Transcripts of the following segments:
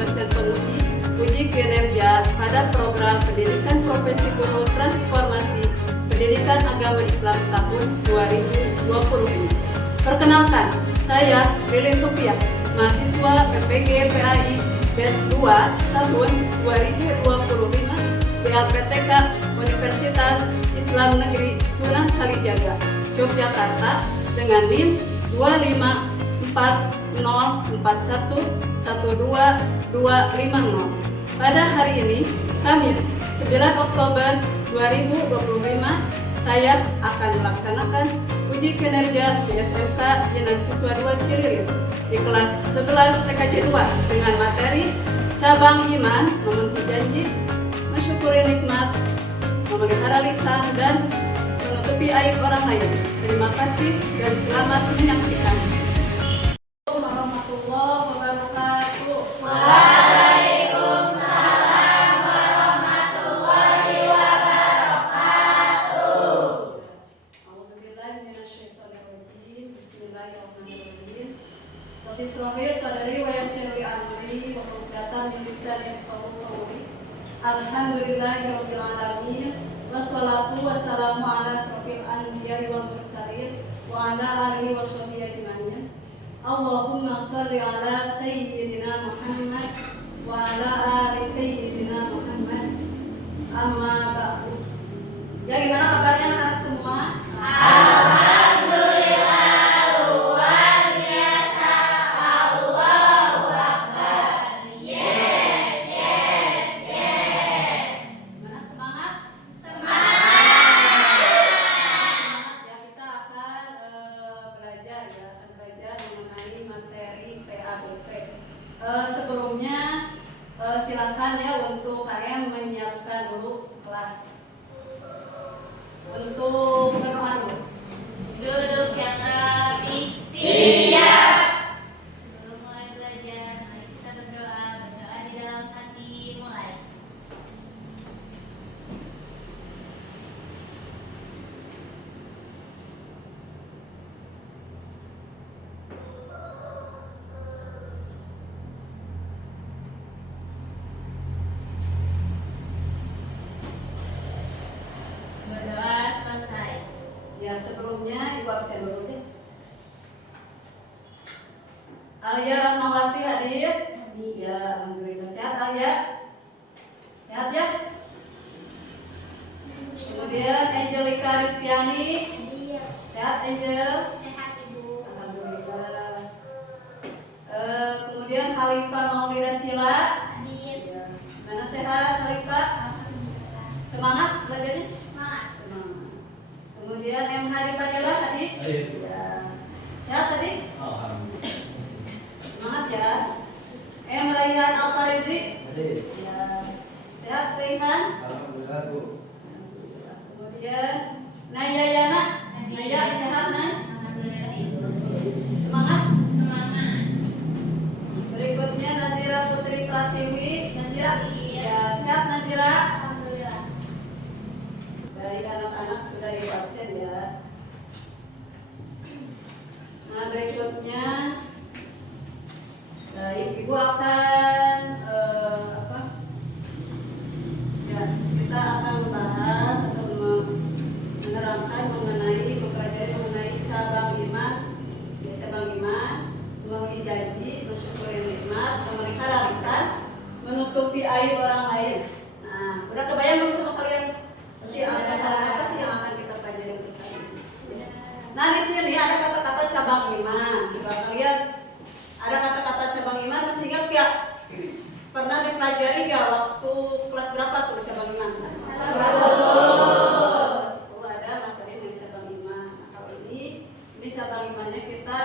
dosen penguji uji kinerja pada program pendidikan profesi guru transformasi pendidikan agama Islam tahun 2020. Perkenalkan, saya Lili Sophia, mahasiswa PPG PAI Batch 2 tahun 2025 di LPTK Universitas Islam Negeri Sunan Kalijaga, Yogyakarta dengan NIM 25404112250. Pada hari ini, Kamis 9 Oktober 2025, saya akan melaksanakan uji kinerja di SMK Jenderal Siswa 2 Cilirit di kelas 11 TKJ 2 dengan materi cabang iman, memenuhi janji, mensyukuri nikmat, memelihara lisan, dan menutupi aib orang lain. Terima kasih dan selamat menyaksikan. Warahmatullahi wabarakatuh. Waalaikumsalam warahmatullahi wabarakatuh. A'udzubillahiminasyaitonirrajim. Bismillahirrahmanirrahim. Rabbi shrah li sadri wa yassir li amri wa hlul 'uqdatam min lisani yafqahu qawli. Alhamdulillahirabbil alamin. Wassalatu wassalamu ala asrofil anbiya'i wal mursalin wa ala alihi wa sahbihi ajma'in. Allahumma shalli ala sayyidina Muhammad wa ala ali sayyidina Muhammad. Amma ba'du. Ya, gimana kabarnya anak-anak semua? Alhamdulillah, luar biasa. Allahu Akbar. Yes, yes, yes. Gimana, semangat? Semangat. Ya, kita akan belajar mengenai materi PABP. Sebelumnya silakan ya untuk KM menyiapkan dulu kelas. Untuk berdoa dulu. Duduk yang rapi. Siap. Sebelum mulai belajar, mari kita berdoa. Berdoa di dalam hati. Mulai. Berdoa selesai. Ya, sebelumnya Ibu absen dulu deh. Alia Rahmawati hadir. Ya, alhamdulillah. Sehat Alia? Sehat ya? Kemudian Angelika Ristiani. Sehat Angel? Sehat Ibu. Alhamdulillah. Kemudian Khalifah Maulida Sila. Hadir. Mana sehat Khalifah? Alhamdulillah. Semangat belajarnya? Semangat. Semangat. Kemudian M. Hari Fadilah hadir. Ya. Sehat tadi? Semangat ya. M. Raihan Alfarizi. Ya. Sehat Raihan? Alhamdulillah, Bu. Alhamdulillah. Kemudian Naya Yana. Naya sehat Nay? Alhamdulillah Ibu. Semangat. Semangat. Berikutnya Nazira Putri Pratiwi. Nazira? Ya. Sehat Nazira? Alhamdulillah. Baik, anak-anak sudah Ibu absen ya. Nah, berikutnya baik, Ibu akan ya, kita akan membahas atau menerangkan mempelajari mengenai cabang iman. Ya, cabang iman, memenuhi janji, mensyukuri nikmat, memelihara lisan, menutupi aib orang lain. Nah, udah kebayang belum sama kalian? Apa sih yang akan kita pelajari untuk kali ini? Nah, di sini ada kata-kata cabang iman. Coba kalian ada kata-kata cabang iman, masih ingat ya? Pernah dipelajari gak waktu kelas berapa tuh cabang iman? Kelas 10 ada materi yang cabang iman. Nah, kalau ini cabang imannya kita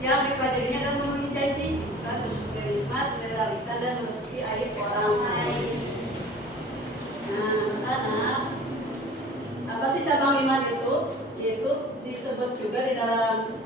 yang dipelajarinya adalah memenuhi janji, bukan bersyukur nikmat, memelihara lisan, dan menutupi aib orang lain. Nah, anak, apa sih cabang iman itu? Yaitu disebut juga di dalam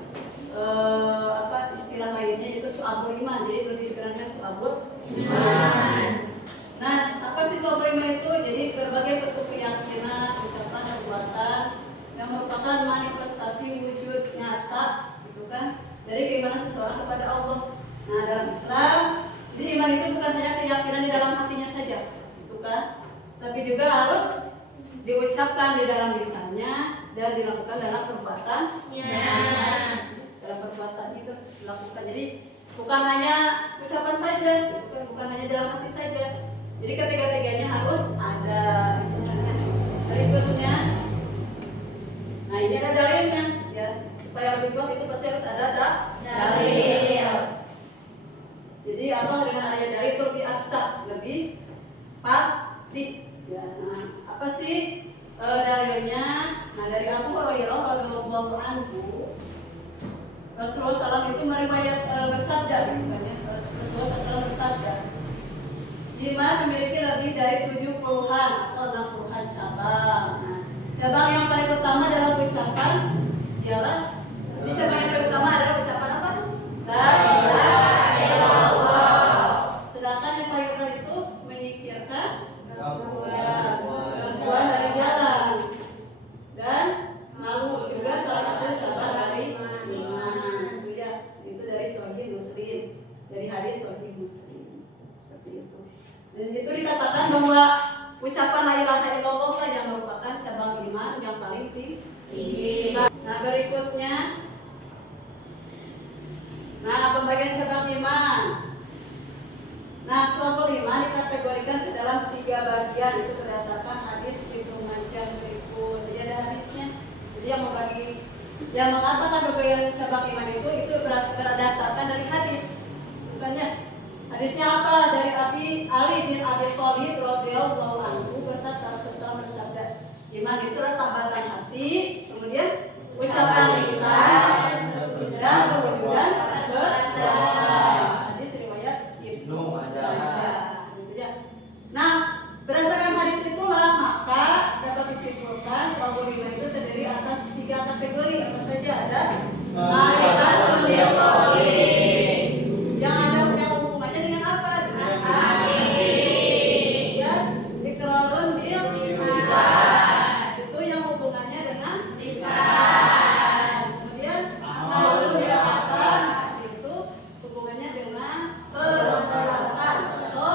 istilah lainnya, yaitu su'abul iman. Jadi lebih dikenalkan su'abul iman. Nah, apa sih su'abul iman itu? Jadi berbagai bentuk keyakinan, ucapan, perbuatan yang merupakan manifestasi wujud nyata, gitu kan, dari keimanan seseorang kepada Allah. Nah, dalam Islam, jadi iman itu bukan hanya keyakinan di dalam hatinya saja, gitu kan? Tapi juga harus diucapkan di dalam lisannya dan dilakukan dalam perbuatan. Dalam perbuatan itu harus dilakukan. Jadi bukan hanya ucapan saja, bukan hanya dalam hati saja. Jadi ketiga-tiganya harus ada. Berikutnya, nah ini ada dalilnya, ya. Supaya lebih kuat itu pasti harus ada dalil. Jadi apa dengan adanya dalil itu lebih abstrak, lebih pasti. Ya, nah, apa sih dalilnya? Nah, dari Abu Hurairah radhiyallahu anhu, Rasulullah SAW itu meriwayat bersabda, Rasulullah SAW bersabda, iman memiliki lebih dari 70-an atau 60-an cabang. Nah, cabang yang paling utama dalam ucapan ialah, ini cabang yang paling utama adalah ucapan apa? La ilaha illallah. Sedangkan yang paling rendah itu menyingkirkan gangguan dari jalan dan malu juga salah satu cabang dari iman. Itu dari Sahih Muslim, dari hadis Sahih Muslim. Seperti itu. Dan itu dikatakan bahwa ucapan la ilaha illallah yang merupakan cabang iman yang paling tinggi. Nah, berikutnya, nah pembagian cabang iman. Nah, suatu iman dikategorikan ke dalam 3 bagian, itu berdasarkan hadis Ibnu Majah berikut. Jadi ada hadisnya. Jadi yang mengatakan pembagian cabang iman itu berdasarkan dari hadis, bukannya. Hadisnya apa? Dari Ali bin Abi Thalib radhiyallahu anhu berkata, Rasulullah bersabda, iman itu adalah tambatan hati, kemudian ucapan lisan, dan kewujudan hadis riwayat Ibnu Majah. Nah, berdasarkan hadis itulah maka dapat disimpulkan bahwa iman itu terdiri atas 3 kategori. Apa saja? Ada ma'rifatul biqauli, yang ada punya hubungannya dengan apa? Dengan hati. Dan iqrarun bil lisan, itu yang hubungannya dengan lisan. Kemudian amalun bil arkan, itu hubungannya dengan perbuatan atau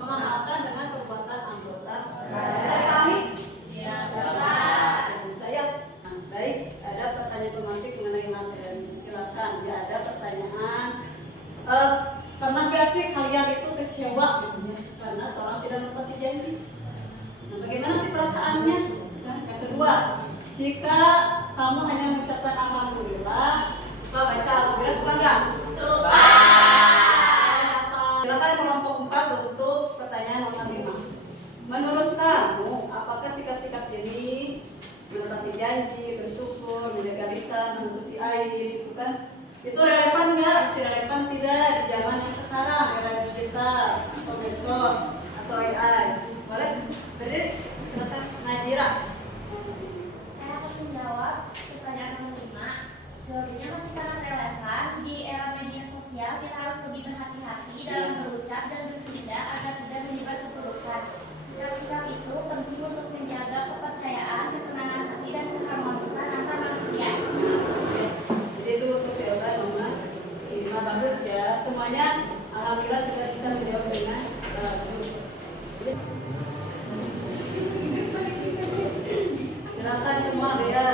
mengamalkan dengan perbuatan anggota. Bisa dipahami? Ya, saya. Baik, ada pertanyaan pemantik mengenai materi. Silakan. Ya, ada pertanyaan. Pernah gak sih kalian itu kecewa gitu ya, karena seorang tidak menepati janji? Nah, bagaimana sih perasaannya? Nah, yang kedua, jika kamu hanya mengucapkan alhamdulillah, suka baca alhamdulillah, suka nggak? Suka. Silakan kelompok 4 untuk pertanyaan nomor 5. Menurut kamu, apakah sikap-sikap ini menepati janji, bersyukur, menjaga lisan, menutupi aib, itu kan? Itu relevan nggak? Masih relevan tidak di zaman yang sekarang, era digital, atau medsos, atau AI? Boleh? Berdiri, silakan Najira. Saya akan menjawab pertanyaan nomor 5. Sebenarnya masih sangat relevan. Di era media sosial kita harus lebih berhati-hati dalam berucap dan bertindak agar tidak menyebar keburukan. Sikap-sikap itu penting untuk menjaga kepercayaan, ketenangan hati, dan keharmonisan antar manusia. Jadi itu untuk jawaban nomor 5. Bagus ya. Semuanya alhamdulillah sudah bisa menjawab dengan bagus. Silakan semua ya.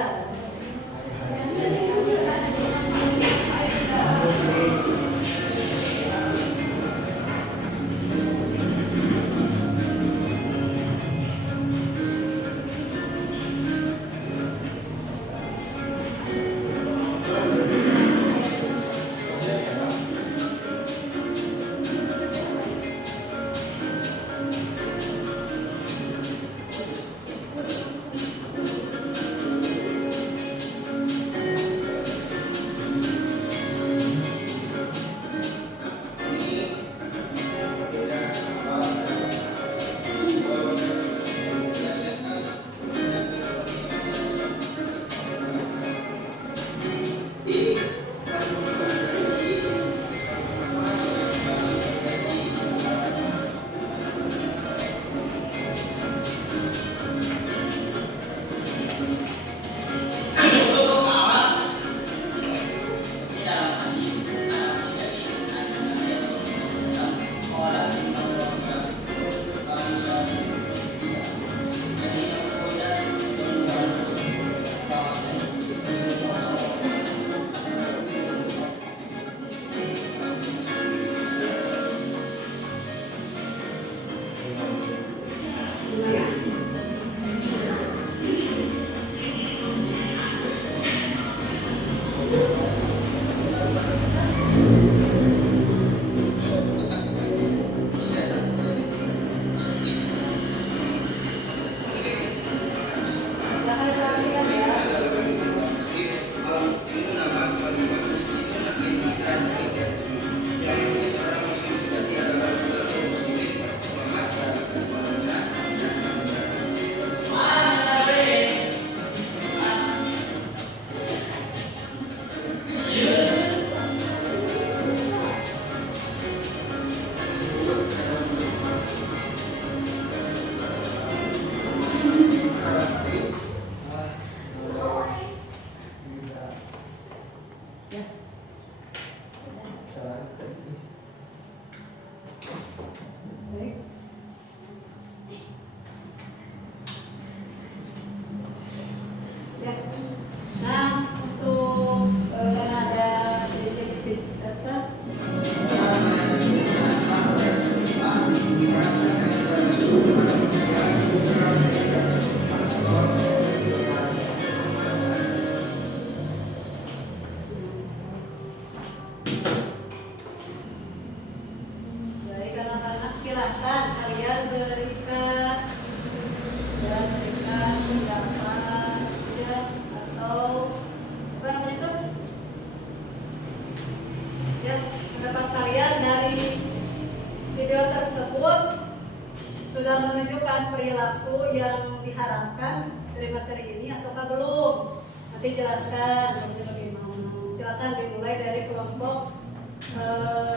sudah menunjukkan perilaku yang diharapkan dari materi ini ataukah belum? Nanti jelaskan bagaimana. Silakan dimulai dari kelompok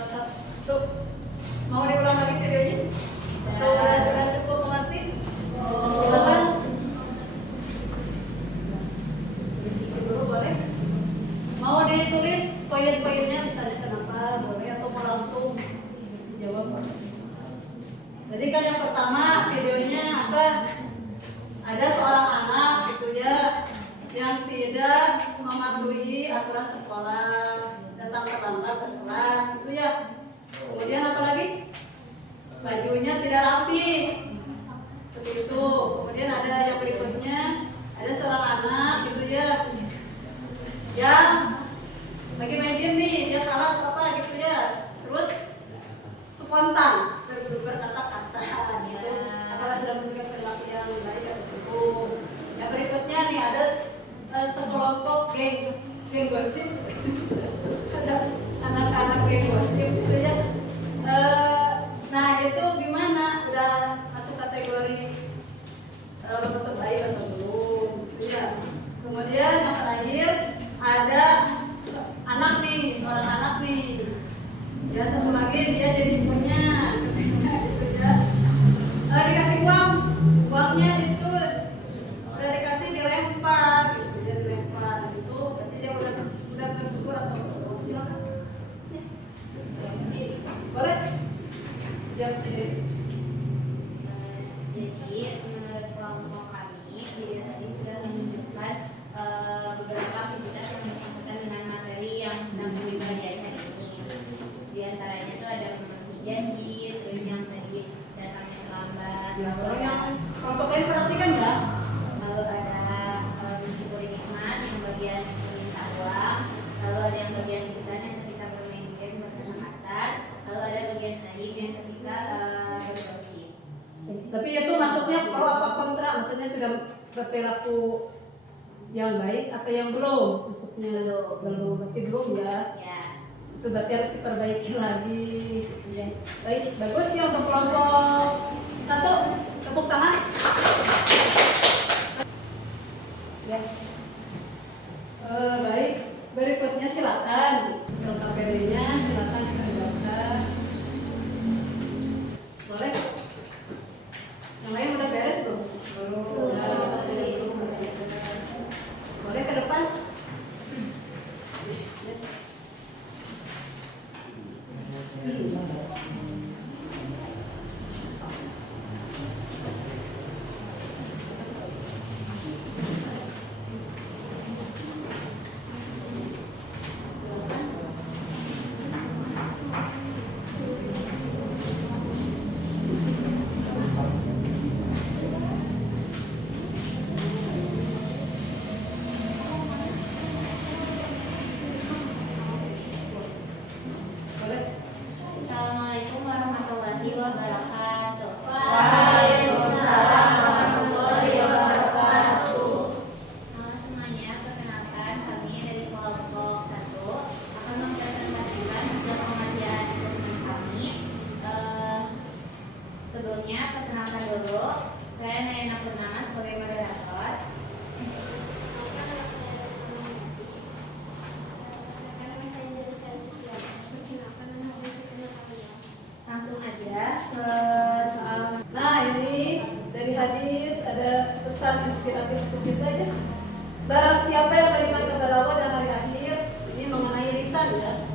satu. Mau diulang lagi videonya? Atau udah cukup mengerti? Silakan. Dulu boleh. Mau ditulis poin-poinnya misalnya kenapa boleh atau mau langsung dijawab. Jadi kan yang pertama videonya apa? Ada seorang anak gitu ya yang tidak mematuhi aturan sekolah, datang terlambat ke kelas gitu ya. Kemudian apa lagi? Bajunya tidak rapi. Seperti itu. Kemudian ada yang berikutnya, ada seorang anak gitu ya yang lagi main game nih, dia salah apa gitu ya, terus spontan berkata kasar gitu. Apakah sudah menunjukkan perilaku yang baik atau belum? Yang berikutnya nih ada sekelompok geng gosip ada anak-anak geng gosip gitu ya. Nah itu gimana, udah masuk kategori bentuk baik atau belum gitu ya. Kemudian yang terakhir ada seorang anak nih ya, satu lagi dia jadi ibunya gitu ya. Dikasih uangnya itu udah dikasih dilempar gitu ya, dilempar itu berarti dia udah bersyukur atau belum? Silakan ya. Boleh jawab sendiri. Jadi menurut kelompok kami, jadi tadi sudah menunjukkan beberapa aktivitas yang bersangkutan dengan materi yang sedang kami pelajari hari ini. Di antaranya itu ada memenuhi janji, terus yang tadi datangnya terlambat. Ya, kalau yang kelompok lain perhatikan ya. Lalu ada mensyukuri nikmat yang bagian meminta uang. Lalu ada yang bagian lisan yang ketika bermain game berkata kasar. Lalu ada bagian tadi yang ketika bergosip. Tapi itu masuknya pro apa kontra? Maksudnya sudah berperilaku yang baik apa yang belum? Maksudnya belum, berarti belum ya. Ya. Itu berarti harus diperbaiki lagi gitu ya. Baik, bagus ya untuk kelompok satu, tepuk tangan ya. Baik, berikutnya silakan untuk KPD-nya silakan dikerjakan. Boleh? Yang lain udah beres belum? Belum. Boleh ke depan? Boleh? Assalamualaikum warahmatullahi wabarakatuh. Waalaikumsalam warahmatullahi wabarakatuh. Halo semuanya, perkenalkan kami dari kelompok 1 akan mempresentasikan hasil pengerjaan asesmen kami. Sebelumnya perkenalkan dulu, saya Nayana Purnama sebagai moderator. Langsung aja ke soal. Nah ini dari hadis ada pesan inspiratif untuk kita ya. Barang siapa yang beriman kepada Allah dan hari akhir, ini mengenai lisan ya.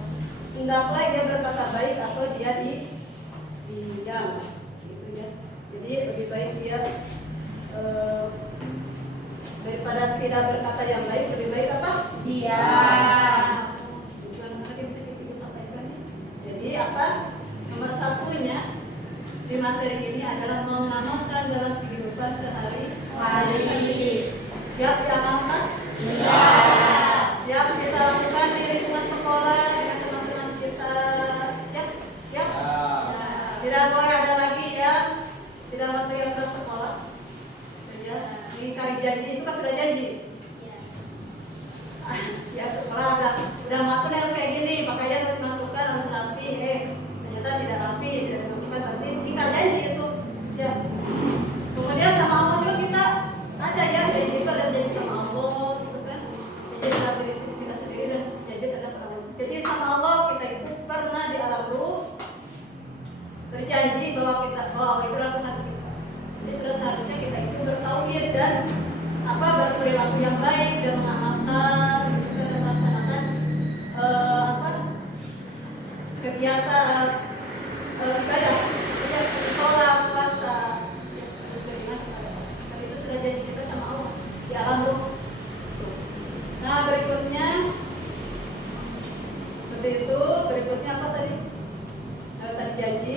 Hendaklah dia berkata baik atau dia diam, gitu ya. Jadi lebih baik dia daripada tidak berkata yang baik, lebih baik apa? Diam. Bukan lagi ibu sampaikan ya. Jadi apa? Nomor satunya di materi ini adalah mengamalkan dalam kehidupan sehari-hari. Siap diamalkan? Siap. Siap kita lakukan di lingkungan sekolah dengan teman-teman kita. Ya, siap. Tidak boleh ada lagi yang tidak mematuhi aturan sekolah. Ya, ini kali janji itu kan sudah janji. Ya sekolah udah makan harus kayak gini, makanya harus masukkan harus rapi. Ternyata tidak rapi, tidak dimasukkan, berarti ini kan janji itu. Ya,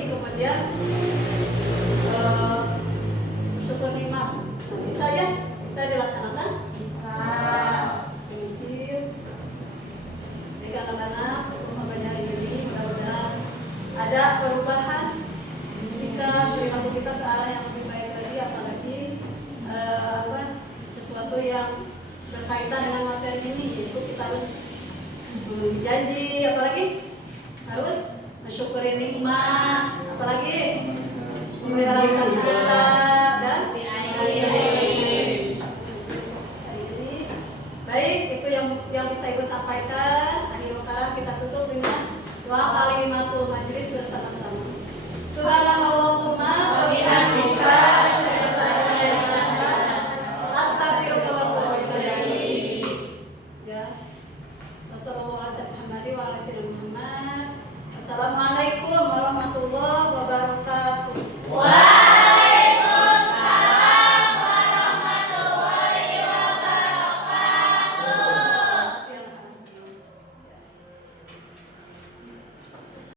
kemudian bersyukur nikmat. Nah, bisa ya? Bisa dilaksanakan? Bisa. Jadi anak-anak pembelajaran hari ini mudah-mudahan ada perubahan sikap perilaku kita ke arah yang lebih baik lagi, apalagi sesuatu yang berkaitan dengan materi ini, yaitu kita harus janji, apalagi harus mensyukuri nikmat, apalagi memelihara lisan kita,